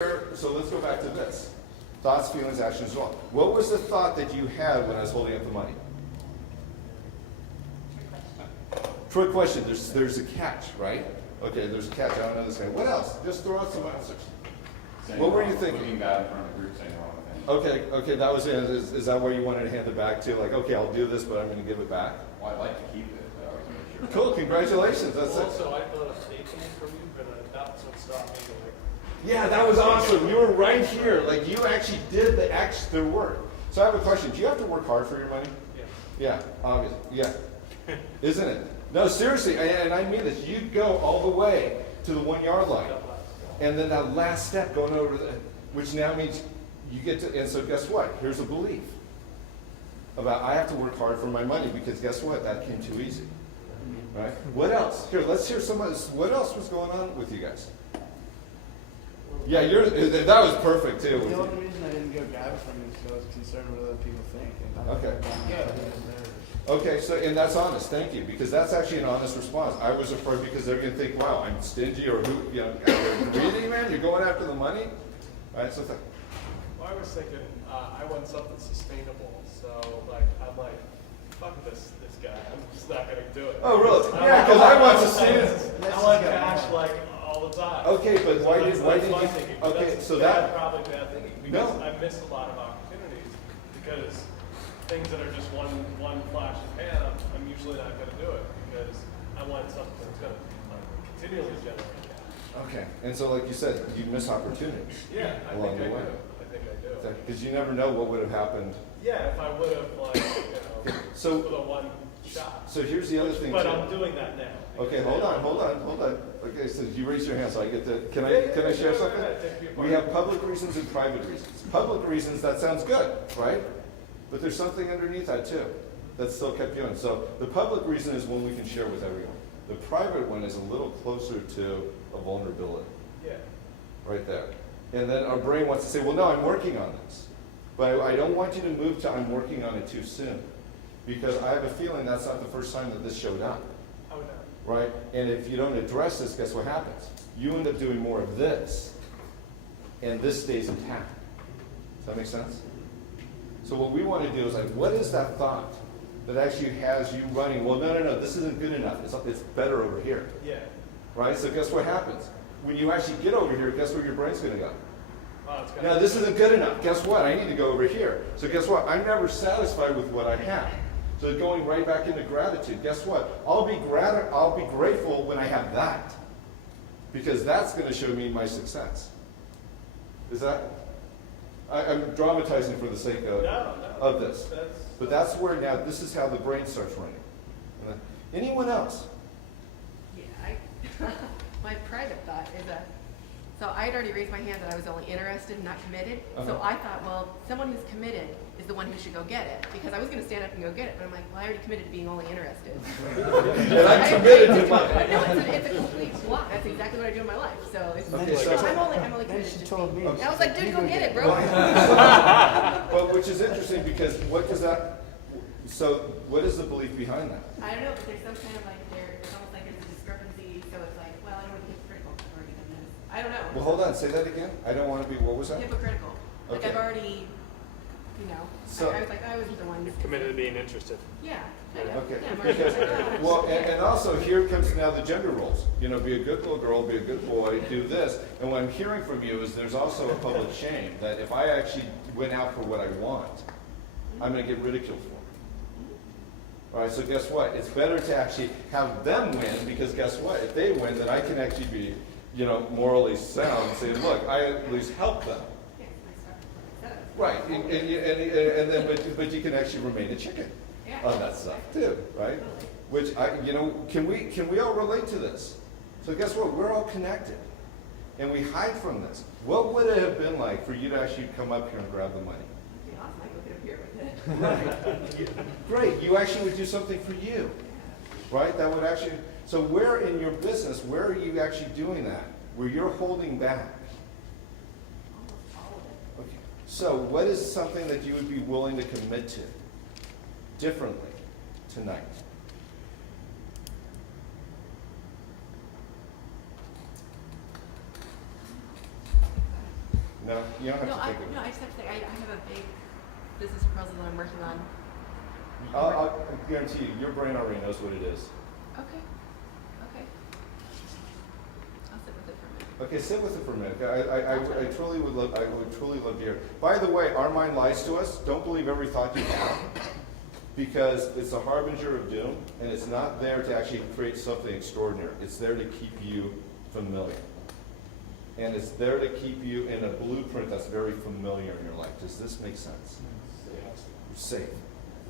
So let's go back to this. Thoughts, feelings, actions, so on. What was the thought that you had when I was holding up the money? Trick question. There's a catch, right? Okay, there's a catch. I don't know this guy. What else? Just throw out some answers. What were you thinking? Looking bad in front of the group, saying the wrong thing. Okay, that was it. Is that why you wanted to hand it back to? Like, okay, I'll do this, but I'm going to give it back. Well, I'd like to keep it, but I was make sure. Cool. Congratulations. That's it. Also, I thought a statement from you, but that's what stopped me. Yeah, that was awesome. You were right here. Like, you actually did the work. So I have a question. Do you have to work hard for your money? Yeah. Yeah, obviously. Yeah. Isn't it? No, seriously, and I mean this. You go all the way to the 1 yard line. And then that last step going over which now means you get to, and so guess what? Here's a belief about I have to work hard for my money because guess what? That came too easy. Right? What else? Here, let's hear some of this. What else was going on with you guys? Yeah, that was perfect too. The only reason I didn't go grab it from you is because I was concerned what other people think. Okay, so, and that's honest, thank you, because that's actually an honest response. I was afraid because they're going to think, wow, I'm stingy, or who, really, man, you're going after the money? All right, so Well, I was thinking, I want something sustainable, so I'm like, fuck this guy, I'm just not gonna do it. oh, really? Yeah, because I want to see it. I want cash like all the time. Okay, but why that's didn't my you, thinking, but okay, that's so bad, that, probably bad thinking, because No. I missed a lot of opportunities, because things that are just one flash of pan, I'm usually not gonna do it, because I want something that's gonna continually generate cash. okay, and so like you said, you miss opportunities. Yeah, I Along think I the way. do. I think I do. Because you never know what would have happened. Yeah, if I would have, So- with a one shot. So here's the other thing But too. I'm doing that now. Okay, hold on. Okay, so you raise your hand, so I get to, can I share something? We have public reasons and private reasons. Public reasons, that sounds good, right? But there's something underneath that too, that still kept going. So the public reason is one we can share with everyone. The private one is a little closer to a vulnerability, Yeah. right there. And then our brain wants to say, well, no, I'm working on this. But I don't want you to move to I'm working on it too soon. Because I have a feeling that's not the first time that this showed up. I would not. Right? And if you don't address this, guess what happens? You end up doing more of this, and this stays intact. Does that make sense? So what we want to do is like, what is that thought that actually has you running? Well, no, this isn't good enough. It's better over here. Yeah. Right? So guess what happens? When you actually get over here, guess where your brain's going to go? Wow, it's gonna Now, this isn't good enough. Guess what? I need to go over here. So guess what? I'm never satisfied with what I have. So going right back into gratitude. Guess what? I'll be grateful when I have that. Because that's going to show me my success. Is that? I'm dramatizing for the sake of this. But that's where now, this is how the brain starts running. Anyone else? Yeah, my private thought is so I had already raised my hand that I was only interested, not committed. So Uh-huh. I thought, well, someone who's committed is the one who should go get it, because I was going to stand up and go get it, but I'm like, well, I already committed to being only interested. And I'm committed to my. No, it's a complete block. That's exactly what I do in my life. So it's, Okay, so so- I'm only Then committed she to told me. I was like, dude, go get it, bro. But which is interesting because what does that, so what is the belief behind that? I don't know, but there's some kind of like it's almost like there's a discrepancy. So it's like, well, I don't want to be hypocritical. I've already done this. I don't know. Well, hold on, say that again. I don't want to be, what was that? Hypocritical. Like Okay. I've already, So- I was like, I was the one. committed to being interested. Yeah. I know. Okay. Yeah, I'm already Because, like, oh. well, and also here comes now the gender roles. You know, be a good little girl, be a good boy, do this. And what I'm hearing from you is there's also a public shame that if I actually went out for what I want, I'm going to get ridiculed for it. All right, so guess what? It's better to actually have them win because guess what? If they win, then I can actually be, morally sound and say, look, I at least help them. Yeah, I started. Right, and then, but you can actually remain a chicken Yeah. on that stuff too, right? Which can we all relate to this? So guess what? We're all connected, and we hide from this. What would it have been like for you to actually come up here and grab the money? It'd be awesome. I could get up here with it. Great, you actually would do something for you, right? That would actually. So where in your business, where are you actually doing that? Where you're holding back? Almost all of it. Okay. So what is something that you would be willing to commit to differently tonight? No, you don't have No, to I, take it. no, I just have to say, I have a big business proposal that I'm working on. I'll guarantee you, your brain already knows what it is. Okay, okay. I'll sit with it for a minute. Okay, sit with it for a minute. I truly would love, I would truly love to hear. By the way, our mind lies to us. Don't believe every thought you have, because it's a harbinger of doom, and it's not there to actually create something extraordinary. It's there to keep you familiar. And it's there to keep you in a blueprint that's very familiar in your life. Does this make sense? Safe,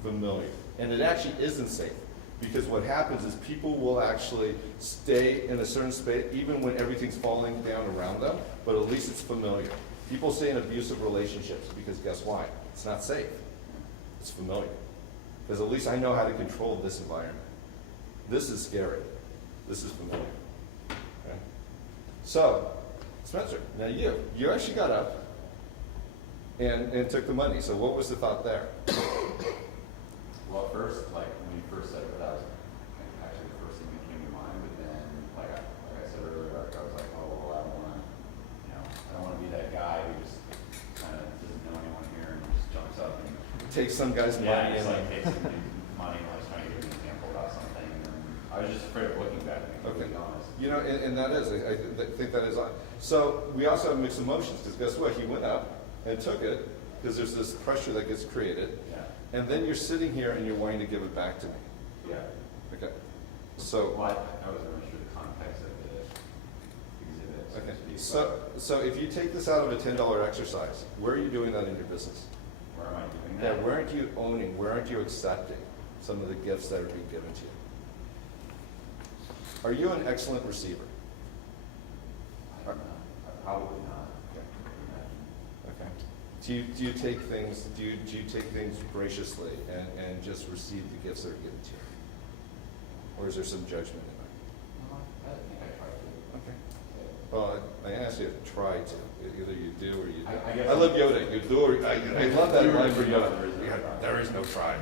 familiar. And it actually isn't safe, because what happens is people will actually stay in a certain space even when everything's falling down around them, but at least it's familiar. People stay in abusive relationships because guess why? It's not safe. It's familiar. Because at least I know how to control this environment. This is scary. This is familiar. Okay? So, Spencer, now you actually got up and took the money. So what was the thought there? Well, at first, like, when you first said it, that was actually the first thing that came to mind, but then, like I said earlier, I was like, oh, well, I don't wanna, I don't wanna be that guy who just kinda doesn't know anyone here and just jumps up and. Take some guy's Yeah, money just and like takes some dude's money and like trying to give an example about something, and I was just afraid of looking back, to be okay. completely honest. You know, and that is, I think that is on. So we also have mixed emotions, because guess what? He went up and took it, because there's this pressure that gets created. Yeah, And then you're sitting here and you're wanting to give it back to me. yeah. Okay. So, Well, I wasn't really sure the context of the exhibit, so okay. to speak, So if you take this out of a $10 exercise, where are you doing that in your business? but where am I doing Yeah, that? where aren't you owning, where aren't you accepting some of the gifts that are being given to you? Are you an excellent receiver? I don't know. Probably not. Okay. Do you take things, do you take things graciously and just receive the gifts that are given to you? Or is there some judgment in I think I tried to. that? Okay. Well, I asked you to try to. Either you do or you don't. I guess- I love Yoda. You do or I love that line for Yoda. There is no try. There is no try.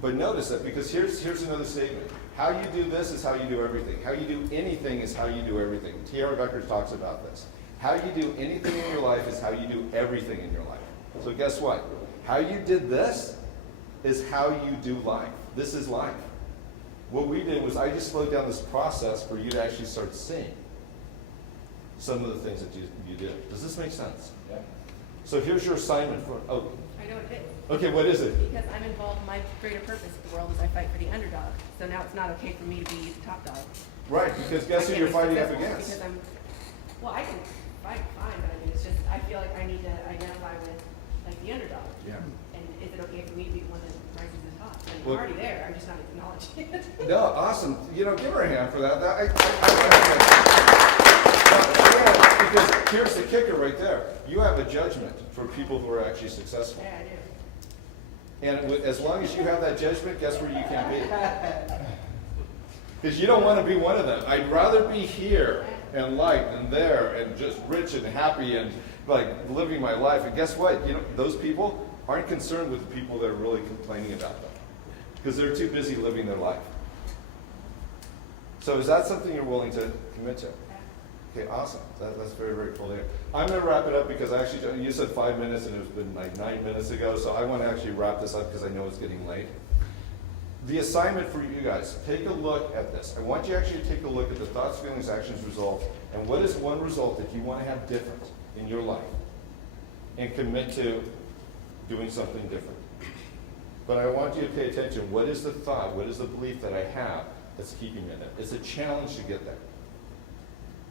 But notice that, because here's another statement. How you do this is how you do everything. How you do anything is how you do everything. T.R. Becker talks about this. How you do anything in your life is how you do everything in your life. So guess what? How you did this is how you do life. This is life. What we did was I just slowed down this process for you to actually start seeing some of the things that you did. Does this make sense? Yeah. So here's your assignment for, I know it is. okay, what is it? Because I'm involved in my greater purpose of the world is I fight for the underdog. So now it's not okay for me to be the top dog. Right, because guess who I you're can't be fighting up successful against? Because well, I can fight fine, but I mean, it's just, I feel like I need to identify with, like, the underdog. Yeah. And is it okay for me to be one that rises to the top? And Well- I'm already there, I'm just not acknowledging it. No, awesome. You know, give her a hand for that. Because here's the kicker right there. You have a judgment for people who are actually successful. Yeah, I do. And as long as you have that judgment, guess where you can't be? Because you don't want to be one of them. I'd rather be here and light and there and just rich and happy and like living my life. And guess what? You know, those people aren't concerned with the people that are really complaining about them, because they're too busy living their life. So is that something you're willing to commit to? Okay, awesome. That's very, very cool to hear. I'm going to wrap it up because you said 5 minutes and it's been like 9 minutes ago, so I want to actually wrap this up because I know it's getting late. The assignment for you guys, take a look at this. I want you actually to take a look at the thoughts, feelings, actions, results, and what is one result that you want to have different in your life, and commit to doing something different. But I want you to pay attention. What is the thought? What is the belief that I have that's keeping me in it? It's a challenge to get there.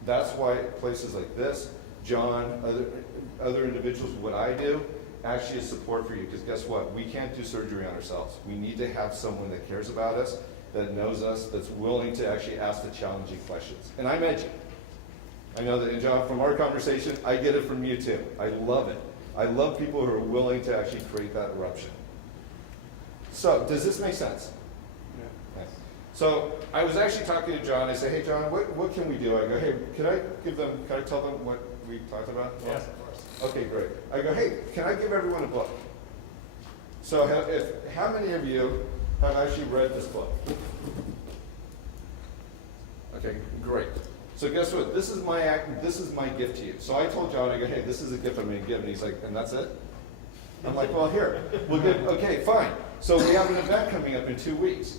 That's why places like this, John, other individuals, what I do, actually is support for you. Because guess what? We can't do surgery on ourselves. We need to have someone that cares about us, that knows us, that's willing to actually ask the challenging questions. And I'm edgy. I know that, and John, from our conversation, I get it from you too. I love it. I love people who are willing to actually create that eruption. So, does this make sense? Yeah. Okay. So I was actually talking to John. I said, "Hey, John, what can we do?" I go, "Hey, can I tell them what we talked about?" Yes, of course. Okay, great. I go, "Hey, can I give everyone a book?" So how many of you have actually read this book? Okay, great. So guess what? This is my act, this is my gift to you. So I told John, I go, hey, this is a gift I'm gonna give, and he's like, and that's it? I'm like, well, here, we'll get, okay, fine. So we have an event coming up in 2 weeks.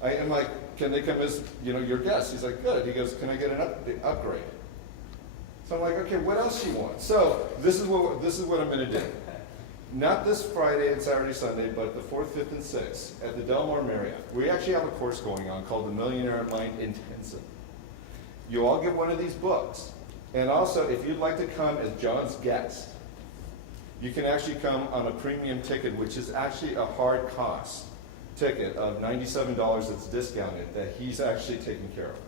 I am like, can they come as, your guests? He's like, good. He goes, can I get an upgrade? So I'm like, okay, what else do you want? So this is what I'm gonna do. Not this Friday and Saturday, Sunday, but the 4th, 5th, and 6th at the Del Mar Marriott. We actually have a course going on called the Millionaire Mind Intensive. You all get one of these books. And also, if you'd like to come as John's guest, you can actually come on a premium ticket, which is actually a hard cost ticket of $97 that's discounted, that he's actually taking care of.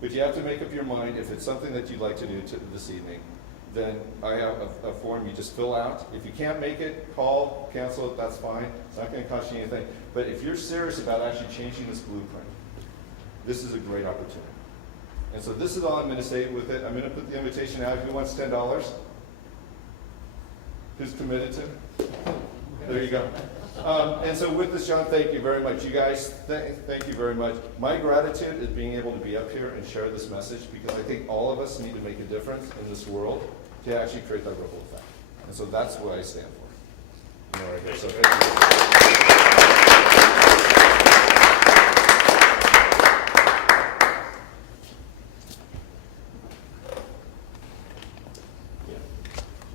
But you have to make up your mind if it's something that you'd like to do this evening. Then I have a form you just fill out. If you can't make it, call, cancel it, that's fine. It's not going to cost you anything. But if you're serious about actually changing this blueprint, this is a great opportunity. And so this is all I'm going to say with it. I'm going to put the invitation out. Who wants $10? Who's committed to? There you go. And so with this, John, thank you very much. You guys, thank you very much. My gratitude is being able to be up here and share this message, because I think all of us need to make a difference in this world to actually create that ripple effect. And so that's what I stand for. All right, so thank you.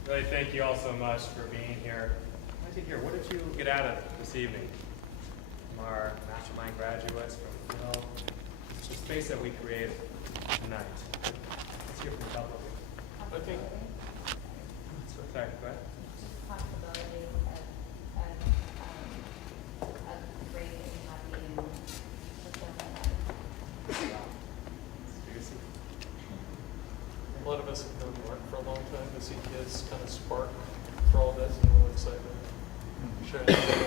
Really, thank you all so much for being here. I'd like to hear, what did you get out of this evening? From our mastermind graduates, from Phil, the space that we created tonight. Let's hear from a couple of you. I think Sorry, go ahead. Possibility of great and happy and fulfillment. a lot of us have known Mark for a long time, to see his kind of spark for all this, and we're excited to share that.